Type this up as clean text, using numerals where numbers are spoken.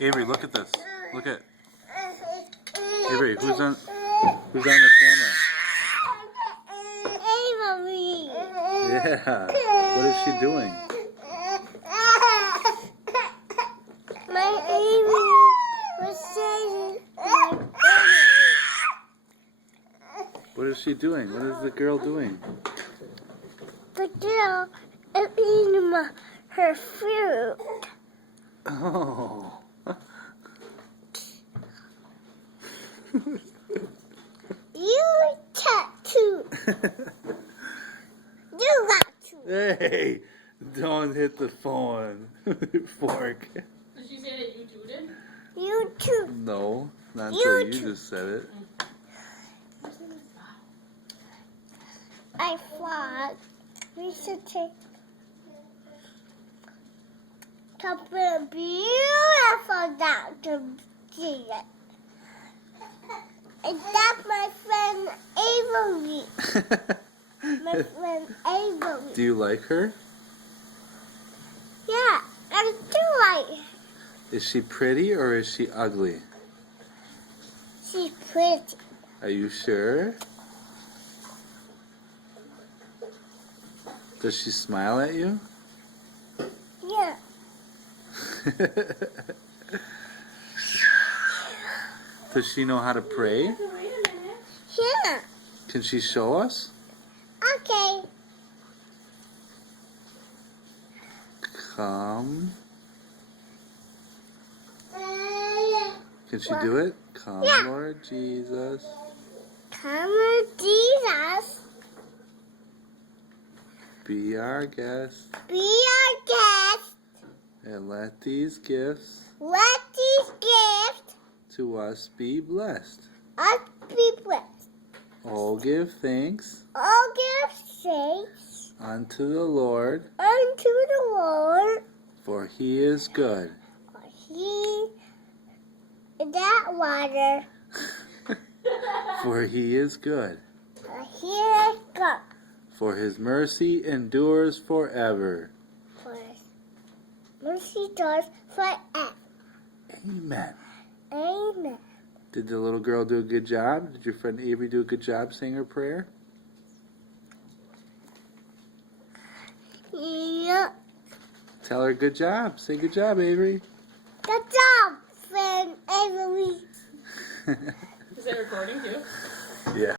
Avery, look at this. Look at Avery. Who's on the camera? Avery. Yeah. What is she doing? My Avery was saying my What is she doing? What is the girl doing? The girl is eating her fruit. Oh. You tattoo. You got to. Hey, don't hit the phone. Fork. Did she say that you two did? You too. No, not until you too. just said it. I thought we should take something beautiful down to see it. And that's my friend Avery. My friend Avery. Do you like her? Yeah, I do like her. Is she pretty or is she ugly? She's pretty. Are you sure? Does she smile at you? Yeah. Does she know how to pray? Wait a minute. Yeah. Can she show us? Okay. Come. Can she do it? Come, Yeah. Lord Jesus. Come on, Jesus. Be our guest. Be our guest. And let these gifts Let these gifts to us be blessed. us be blessed. Oh, give thanks All give thanks unto the Lord, unto the Lord, for he is good. for he that water, For he is good. for he is God, For his mercy endures forever. for his mercy does forever. Amen. Amen. Did the little girl do a good job? Did your friend Avery do a good job saying her prayer? Yeah. Tell her good job. Say good job, Avery. Good job, friend Avery. Is that recording too?